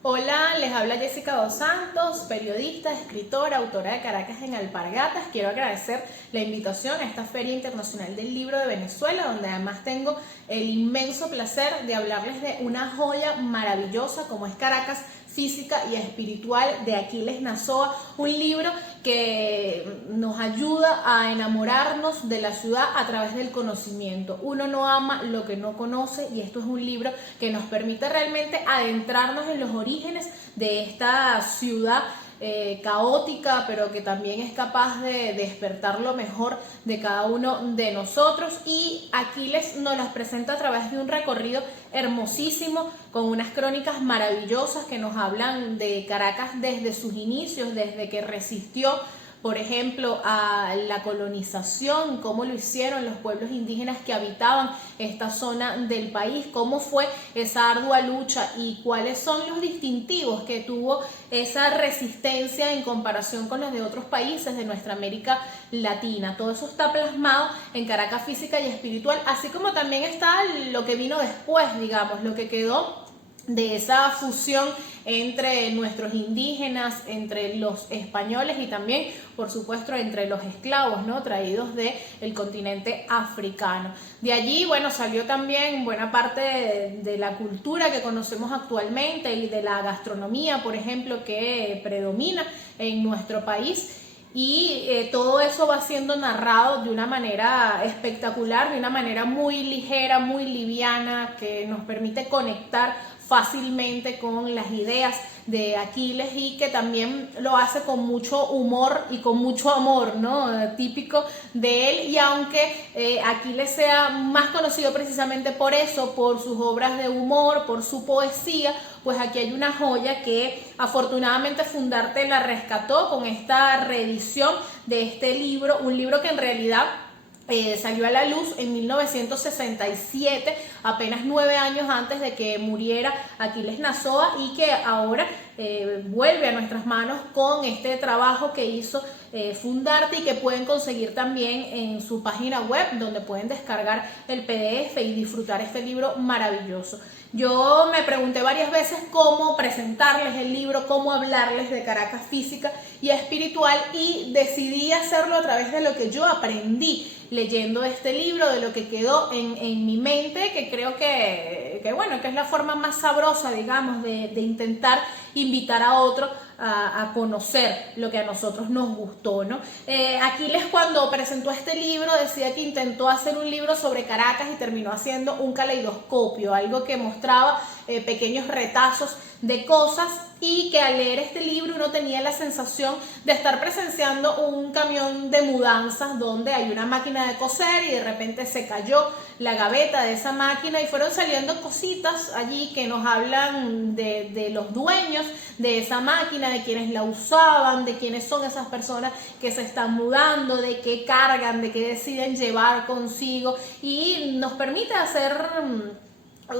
Hola, les habla Jessica Dos Santos, periodista, escritora, autora de Caracas en Alpargatas. Quiero agradecer la invitación a esta Feria Internacional del Libro de Venezuela, donde además tengo el inmenso placer de hablarles de una joya maravillosa como es Caracas Física y Espiritual de Aquiles Nazoa, un libro que nos ayuda a enamorarnos de la ciudad a través del conocimiento. Uno no ama lo que no conoce y esto es un libro que nos permite realmente adentrarnos en los orígenes de esta ciudad caótica, pero que también es capaz de despertar lo mejor de cada uno de nosotros. Y Aquiles nos las presenta a través de un recorrido hermosísimo, con unas crónicas maravillosas que nos hablan de Caracas desde sus inicios, desde que resistió, por ejemplo, a la colonización, cómo lo hicieron los pueblos indígenas que habitaban esta zona del país, cómo fue esa ardua lucha y cuáles son los distintivos que tuvo esa resistencia en comparación con los de otros países de nuestra América Latina. Todo eso está plasmado en Caracas Física y Espiritual, así como también está lo que vino después, digamos, lo que quedó de esa fusión entre nuestros indígenas, entre los españoles y también, por supuesto, entre los esclavos, ¿no?, traídos del continente africano. De allí, bueno, salió también buena parte de la cultura que conocemos actualmente y de la gastronomía, por ejemplo, que predomina en nuestro país. Y todo eso va siendo narrado de una manera espectacular, de una manera muy ligera, muy liviana, que nos permite conectar fácilmente con las ideas de Aquiles y que también lo hace con mucho humor y con mucho amor, ¿no?, típico de él. Y aunque Aquiles sea más conocido precisamente por eso, por sus obras de humor, por su poesía, pues aquí hay una joya que afortunadamente Fundarte la rescató con esta reedición de este libro, un libro que en realidad salió a la luz en 1967, apenas 9 años antes de que muriera Aquiles Nazoa, y que ahora vuelve a nuestras manos con este trabajo que hizo Fundarte y que pueden conseguir también en su página web, donde pueden descargar el PDF y disfrutar este libro maravilloso. Yo me pregunté varias veces cómo presentarles el libro, cómo hablarles de Caracas Física y Espiritual, y decidí hacerlo a través de lo que yo aprendí leyendo este libro, de lo que quedó en mi mente, que creo bueno, que es la forma más sabrosa, digamos, de intentar invitar a otro a conocer lo que a nosotros nos gustó, ¿no? Aquiles, cuando presentó este libro, decía que intentó hacer un libro sobre Caracas y terminó haciendo un caleidoscopio, algo que mostraba pequeños retazos de cosas, y que al leer este libro uno tenía la sensación de estar presenciando un camión de mudanzas donde hay una máquina de coser y de repente se cayó la gaveta de esa máquina y fueron saliendo cositas allí que nos hablan de los dueños de esa máquina, de quienes la usaban, de quiénes son esas personas que se están mudando, de qué cargan, de qué deciden llevar consigo, y nos permite hacer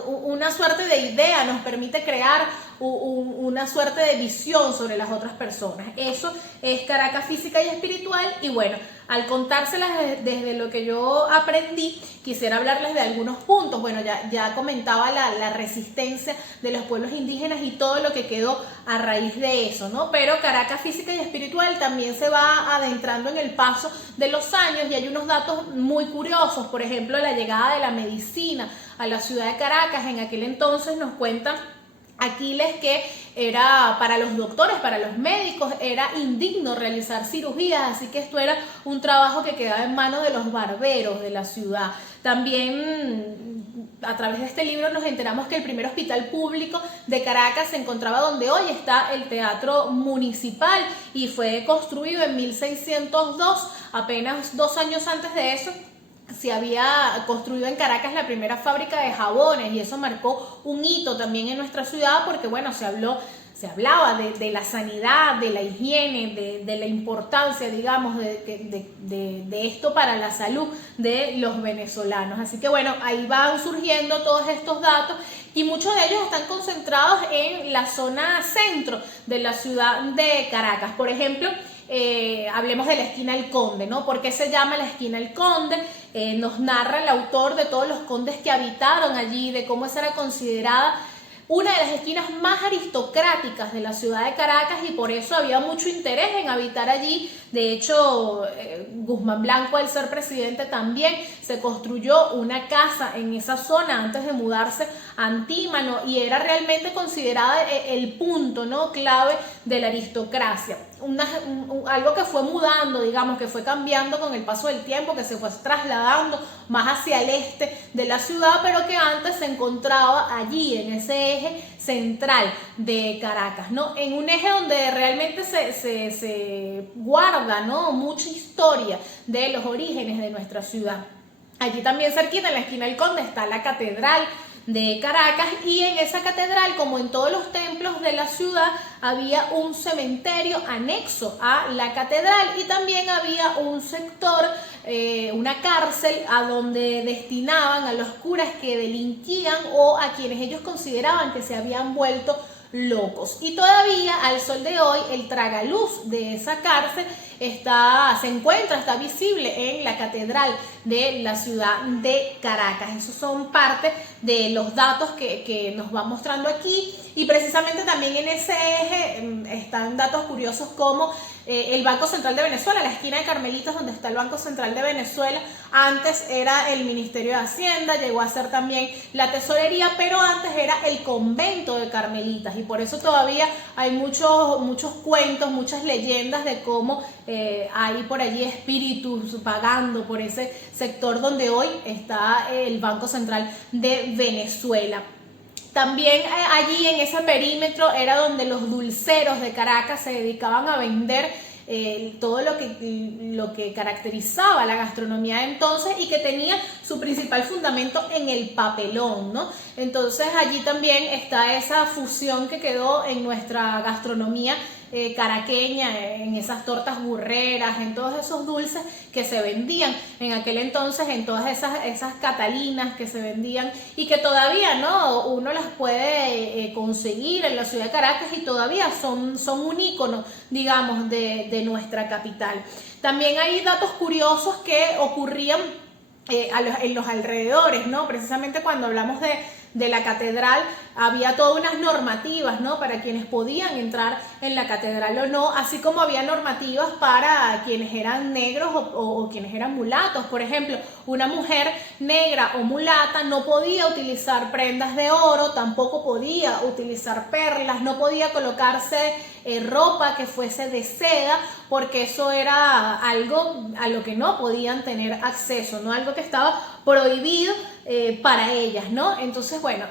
una suerte de idea, nos permite crear una suerte de visión sobre las otras personas. Eso es Caracas Física y Espiritual. Y bueno, al contárselas desde lo que yo aprendí, quisiera hablarles de algunos puntos. Bueno, ya comentaba la resistencia de los pueblos indígenas y todo lo que quedó a raíz de eso, ¿no? Pero Caracas Física y Espiritual también se va adentrando en el paso de los años, y hay unos datos muy curiosos. Por ejemplo, la llegada de la medicina a la ciudad de Caracas. En aquel entonces, nos cuenta Aquiles, que era para los doctores, para los médicos, era indigno realizar cirugías, así que esto era un trabajo que quedaba en manos de los barberos de la ciudad. También a través de este libro nos enteramos que el primer hospital público de Caracas se encontraba donde hoy está el Teatro Municipal, y fue construido en 1602, apenas 2 años antes de eso. Se había construido en Caracas la primera fábrica de jabones, y eso marcó un hito también en nuestra ciudad, porque bueno, se hablaba de la sanidad, de la higiene, de la importancia, digamos, de esto para la salud de los venezolanos. Así que bueno, ahí van surgiendo todos estos datos, y muchos de ellos están concentrados en la zona centro de la ciudad de Caracas. Por ejemplo, hablemos de la esquina El Conde, ¿no? ¿Por qué se llama la esquina El Conde? Nos narra el autor de todos los condes que habitaron allí, de cómo esa era considerada una de las esquinas más aristocráticas de la ciudad de Caracas, y por eso había mucho interés en habitar allí. De hecho, Guzmán Blanco, al ser presidente, también se construyó una casa en esa zona antes de mudarse a Antímano, y era realmente considerada el punto, ¿no?, clave de la aristocracia. Algo que fue mudando, digamos, que fue cambiando con el paso del tiempo, que se fue trasladando más hacia el este de la ciudad, pero que antes se encontraba allí, en ese eje central de Caracas, ¿no? En un eje donde realmente se guarda, ¿no?, mucha historia de los orígenes de nuestra ciudad. Allí también cerquita, en la esquina del Conde, está la Catedral de Caracas, y en esa catedral, como en todos los templos de la ciudad, había un cementerio anexo a la catedral, y también había un sector, una cárcel, a donde destinaban a los curas que delinquían o a quienes ellos consideraban que se habían vuelto locos. Y todavía al sol de hoy el tragaluz de esa cárcel está visible en la catedral de la ciudad de Caracas. Esos son parte de los datos que nos va mostrando aquí, y precisamente también en ese eje están datos curiosos como el Banco Central de Venezuela, la esquina de Carmelitas donde está el Banco Central de Venezuela. Antes era el Ministerio de Hacienda, llegó a ser también la Tesorería, pero antes era el convento de Carmelitas, y por eso todavía hay muchos cuentos, muchas leyendas de cómo hay por allí espíritus vagando por ese sector donde hoy está el Banco Central de Venezuela. También allí en ese perímetro era donde los dulceros de Caracas se dedicaban a vender todo lo que caracterizaba la gastronomía de entonces, y que tenía su principal fundamento en el papelón, ¿no? Entonces allí también está esa fusión que quedó en nuestra gastronomía caraqueña, en esas tortas burreras, en todos esos dulces que se vendían en aquel entonces, en todas esas catalinas que se vendían y que todavía, ¿no?, uno las puede conseguir en la ciudad de Caracas, y todavía son un ícono, digamos, de nuestra capital. También hay datos curiosos que ocurrían en los alrededores, ¿no? Precisamente cuando hablamos de la catedral, había todas unas normativas, ¿no?, para quienes podían entrar en la catedral o no, así como había normativas para quienes eran negros o quienes eran mulatos. Por ejemplo, una mujer negra o mulata no podía utilizar prendas de oro, tampoco podía utilizar perlas, no podía colocarse ropa que fuese de seda, porque eso era algo a lo que no podían tener acceso, ¿no?, algo que estaba prohibido para ellas, ¿no? Entonces, bueno,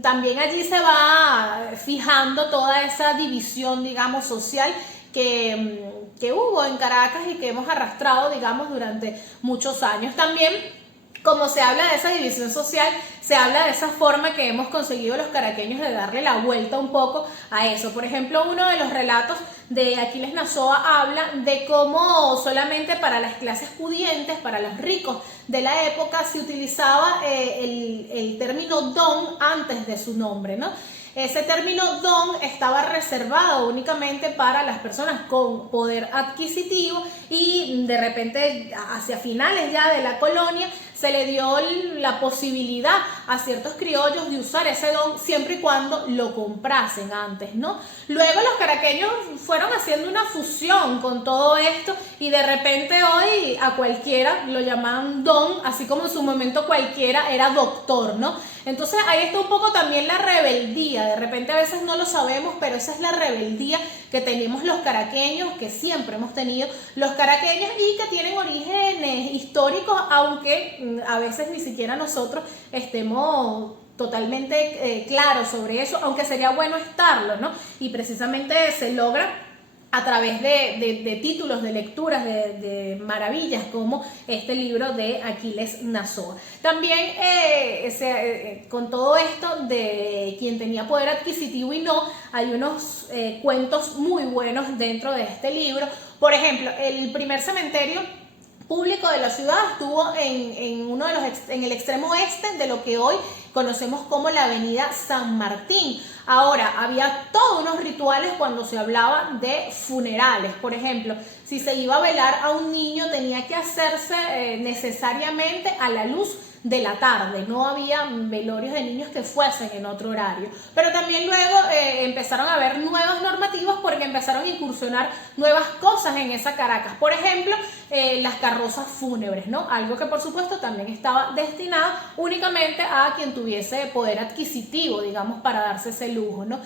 también allí se va fijando toda esa división, digamos, social que hubo en Caracas y que hemos arrastrado, digamos, durante muchos años. También, como se habla de esa división social, se habla de esa forma que hemos conseguido los caraqueños de darle la vuelta un poco a eso. Por ejemplo, uno de los relatos de Aquiles Nazoa habla de cómo solamente para las clases pudientes, para los ricos de la época, se utilizaba el término don antes de su nombre, ¿no? Ese término don estaba reservado únicamente para las personas con poder adquisitivo, y de repente hacia finales ya de la colonia se le dio la posibilidad a ciertos criollos de usar ese don siempre y cuando lo comprasen antes, ¿no? Luego los caraqueños fueron haciendo una fusión con todo esto, y de repente hoy a cualquiera lo llaman don, así como en su momento cualquiera era doctor, ¿no? Entonces ahí está un poco también la rebeldía. De repente a veces no lo sabemos, pero esa es la rebeldía que tenemos los caraqueños, que siempre hemos tenido los caraqueños, y que tienen orígenes históricos, aunque a veces ni siquiera nosotros estemos totalmente claros sobre eso, aunque sería bueno estarlo, ¿no? Y precisamente se logra a través de títulos, de lecturas, de maravillas como este libro de Aquiles Nazoa. También con todo esto de quien tenía poder adquisitivo y no, hay unos cuentos muy buenos dentro de este libro. Por ejemplo, el primer cementerio público de la ciudad estuvo en el extremo oeste de lo que hoy conocemos como la avenida San Martín. Ahora, había todos unos rituales cuando se hablaba de funerales. Por ejemplo, si se iba a velar a un niño, tenía que hacerse necesariamente a la luz de la tarde, no había velorios de niños que fuesen en otro horario. Pero también luego empezaron a haber nuevas normativas porque empezaron a incursionar nuevas cosas en esa Caracas. Por ejemplo, las carrozas fúnebres, ¿no? Algo que por supuesto también estaba destinado únicamente a quien tuviese poder adquisitivo, digamos, para darse ese lujo, ¿no?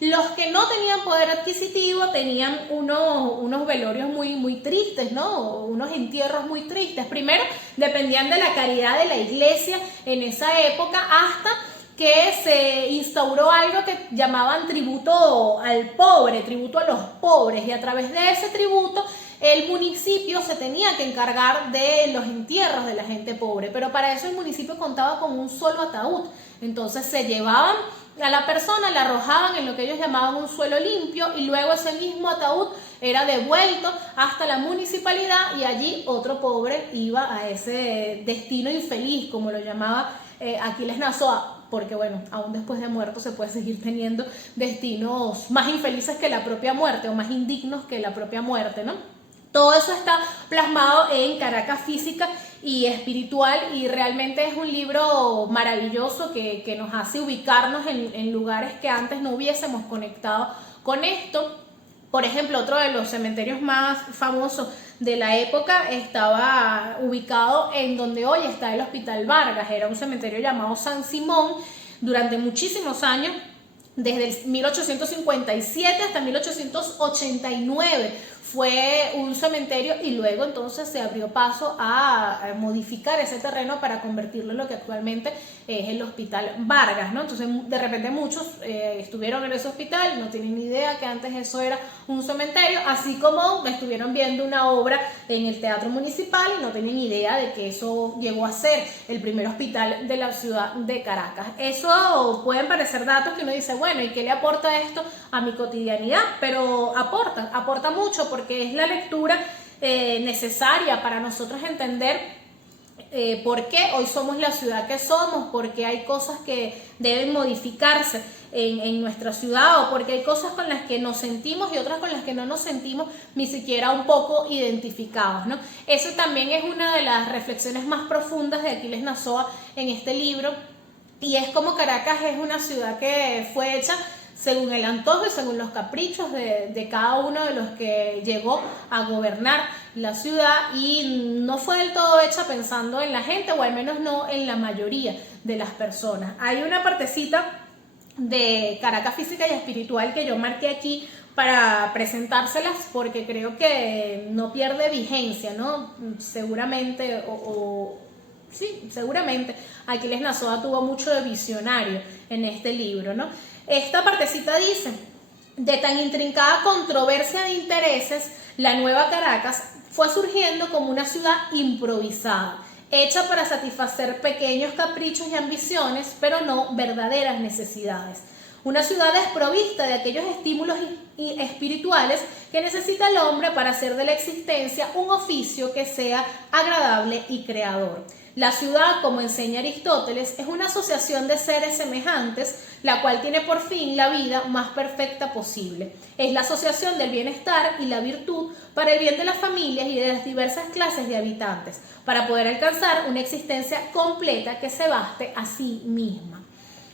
Los que no tenían poder adquisitivo tenían unos velorios muy tristes, ¿no? Unos entierros muy tristes. Primero, dependían de la caridad de la iglesia en esa época, hasta que se instauró algo que llamaban tributo al pobre, tributo a los pobres, y a través de ese tributo el municipio se tenía que encargar de los entierros de la gente pobre, pero para eso el municipio contaba con un solo ataúd. Entonces se llevaban a la persona, la arrojaban en lo que ellos llamaban un suelo limpio, y luego ese mismo ataúd era devuelto hasta la municipalidad, y allí otro pobre iba a ese destino infeliz, como lo llamaba Aquiles Nazoa, porque bueno, aún después de muerto se puede seguir teniendo destinos más infelices que la propia muerte, o más indignos que la propia muerte, ¿no? Todo eso está plasmado en Caracas Física y Espiritual, y realmente es un libro maravilloso que nos hace ubicarnos en lugares que antes no hubiésemos conectado con esto. Por ejemplo, otro de los cementerios más famosos de la época estaba ubicado en donde hoy está el Hospital Vargas. Era un cementerio llamado San Simón durante muchísimos años, desde el 1857 hasta 1889. Fue un cementerio, y luego entonces se abrió paso a modificar ese terreno para convertirlo en lo que actualmente es el Hospital Vargas, ¿no? Entonces de repente muchos estuvieron en ese hospital, no tienen ni idea que antes eso era un cementerio, así como estuvieron viendo una obra en el Teatro Municipal y no tienen idea de que eso llegó a ser el primer hospital de la ciudad de Caracas. Eso pueden parecer datos que uno dice, bueno, ¿y qué le aporta esto a mi cotidianidad? Pero aporta mucho, porque es la lectura necesaria para nosotros entender por qué hoy somos la ciudad que somos, por qué hay cosas que deben modificarse en nuestra ciudad, o porque hay cosas con las que nos sentimos y otras con las que no nos sentimos ni siquiera un poco identificados, ¿no? Eso también es una de las reflexiones más profundas de Aquiles Nazoa en este libro, y es como Caracas es una ciudad que fue hecha según el antojo y según los caprichos de cada uno de los que llegó a gobernar la ciudad, y no fue del todo hecha pensando en la gente, o al menos no en la mayoría de las personas. Hay una partecita de Caracas Física y Espiritual que yo marqué aquí para presentárselas, porque creo que no pierde vigencia, ¿no? Seguramente, sí, seguramente Aquiles Nazoa tuvo mucho de visionario en este libro, ¿no? Esta partecita dice: de tan intrincada controversia de intereses, la nueva Caracas fue surgiendo como una ciudad improvisada, hecha para satisfacer pequeños caprichos y ambiciones, pero no verdaderas necesidades. Una ciudad desprovista de aquellos estímulos espirituales que necesita el hombre para hacer de la existencia un oficio que sea agradable y creador. La ciudad, como enseña Aristóteles, es una asociación de seres semejantes, la cual tiene por fin la vida más perfecta posible. Es la asociación del bienestar y la virtud para el bien de las familias y de las diversas clases de habitantes, para poder alcanzar una existencia completa que se baste a sí misma.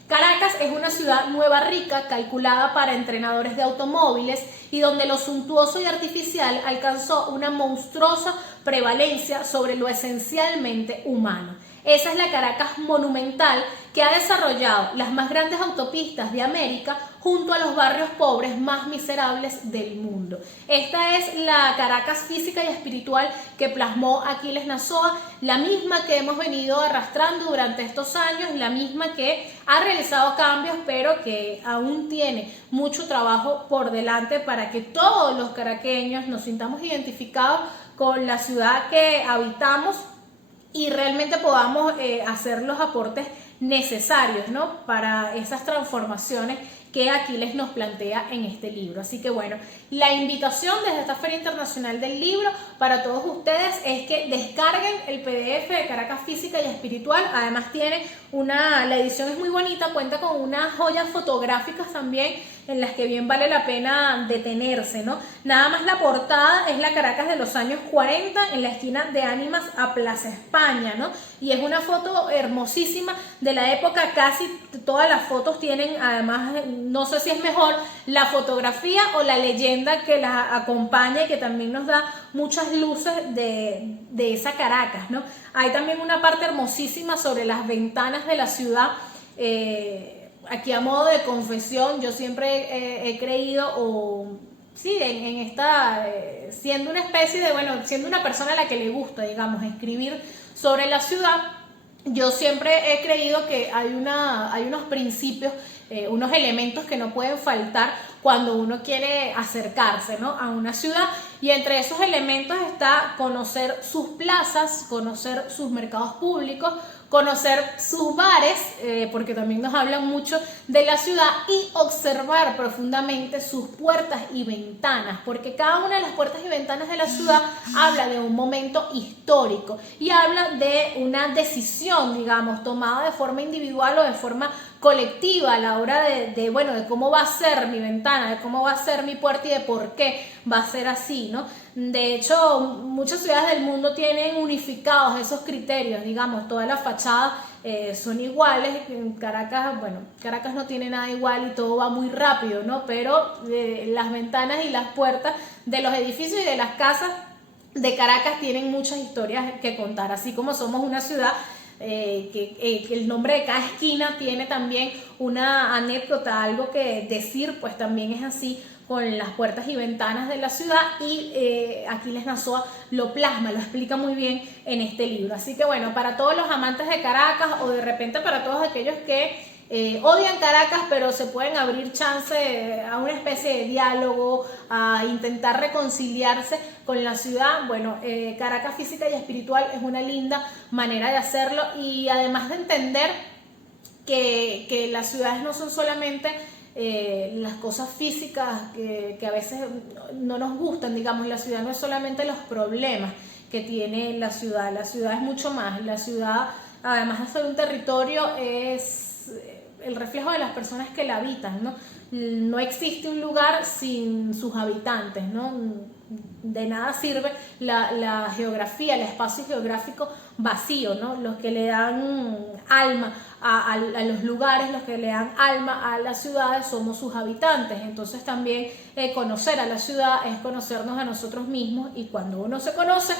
Caracas es una ciudad nueva rica, calculada para entrenadores de automóviles, y donde lo suntuoso y artificial alcanzó una monstruosa prevalencia sobre lo esencialmente humano. Esa es la Caracas monumental que ha desarrollado las más grandes autopistas de América junto a los barrios pobres más miserables del mundo. Esta es la Caracas Física y Espiritual que plasmó Aquiles Nazoa, la misma que hemos venido arrastrando durante estos años, la misma que ha realizado cambios, pero que aún tiene mucho trabajo por delante para que todos los caraqueños nos sintamos identificados con la ciudad que habitamos y realmente podamos hacer los aportes necesarios, ¿no?, para esas transformaciones que Aquiles nos plantea en este libro. Así que bueno, la invitación desde esta Feria Internacional del Libro para todos ustedes es que descarguen el PDF de Caracas Física y Espiritual. Además la edición es muy bonita, cuenta con unas joyas fotográficas también en las que bien vale la pena detenerse, ¿no? Nada más la portada es la Caracas de los años 40 en la esquina de Ánimas a Plaza España, ¿no? Y es una foto hermosísima de la época, casi todas las fotos tienen, además, no sé si es mejor la fotografía o la leyenda que la acompaña y que también nos da muchas luces de esa Caracas, ¿no? Hay también una parte hermosísima sobre las ventanas de la ciudad. Aquí a modo de confesión, yo siempre he creído, o sí, en esta, siendo una especie de, bueno, siendo una persona a la que le gusta, digamos, escribir sobre la ciudad, yo siempre he creído que hay unos principios, unos elementos que no pueden faltar cuando uno quiere acercarse, ¿no?, a una ciudad, y entre esos elementos está conocer sus plazas, conocer sus mercados públicos, conocer sus bares, porque también nos hablan mucho de la ciudad, y observar profundamente sus puertas y ventanas, porque cada una de las puertas y ventanas de la ciudad habla de un momento histórico y habla de una decisión, digamos, tomada de forma individual o de forma colectiva a la hora bueno, de cómo va a ser mi ventana, de cómo va a ser mi puerta y de por qué va a ser así, ¿no? De hecho, muchas ciudades del mundo tienen unificados esos criterios, digamos, todas las fachadas son iguales. En Caracas, bueno, Caracas no tiene nada igual y todo va muy rápido, ¿no? Pero las ventanas y las puertas de los edificios y de las casas de Caracas tienen muchas historias que contar, así como somos una ciudad que el nombre de cada esquina tiene también una anécdota, algo que decir, pues también es así con las puertas y ventanas de la ciudad, y Aquiles Nazoa lo plasma, lo explica muy bien en este libro. Así que bueno, para todos los amantes de Caracas, o de repente para todos aquellos que odian Caracas, pero se pueden abrir chance a una especie de diálogo, a intentar reconciliarse con la ciudad, bueno, Caracas Física y Espiritual es una linda manera de hacerlo, y además de entender que las ciudades no son solamente las cosas físicas que a veces no nos gustan, digamos, la ciudad no es solamente los problemas que tiene la ciudad es mucho más. La ciudad, además de ser un territorio, es el reflejo de las personas que la habitan, ¿no? No existe un lugar sin sus habitantes, ¿no? De nada sirve la geografía, el espacio geográfico vacío, ¿no? Los que le dan alma a los lugares, los que le dan alma a las ciudades somos sus habitantes. Entonces también conocer a la ciudad es conocernos a nosotros mismos, y cuando uno se conoce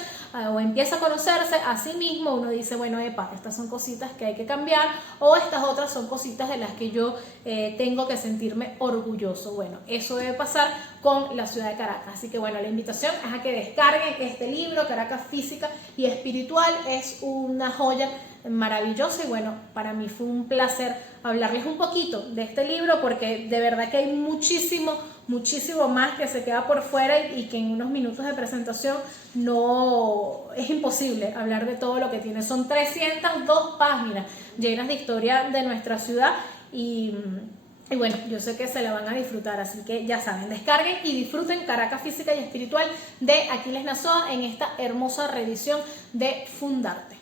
o empieza a conocerse a sí mismo, uno dice, bueno, epa, estas son cositas que hay que cambiar, o estas otras son cositas de las que yo tengo que sentirme orgulloso. Bueno, eso debe pasar con la ciudad de Caracas. Así que bueno, la invitación es a que descarguen este libro, Caracas Física y Espiritual. Es una joya maravillosa, y bueno, para mí fue un placer hablarles un poquito de este libro, porque de verdad que hay muchísimo más que se queda por fuera, y que en unos minutos de presentación no es imposible hablar de todo lo que tiene. Son 302 páginas llenas de historia de nuestra ciudad, y bueno, yo sé que se la van a disfrutar, así que ya saben, descarguen y disfruten Caracas Física y Espiritual de Aquiles Nazoa en esta hermosa reedición de Fundarte.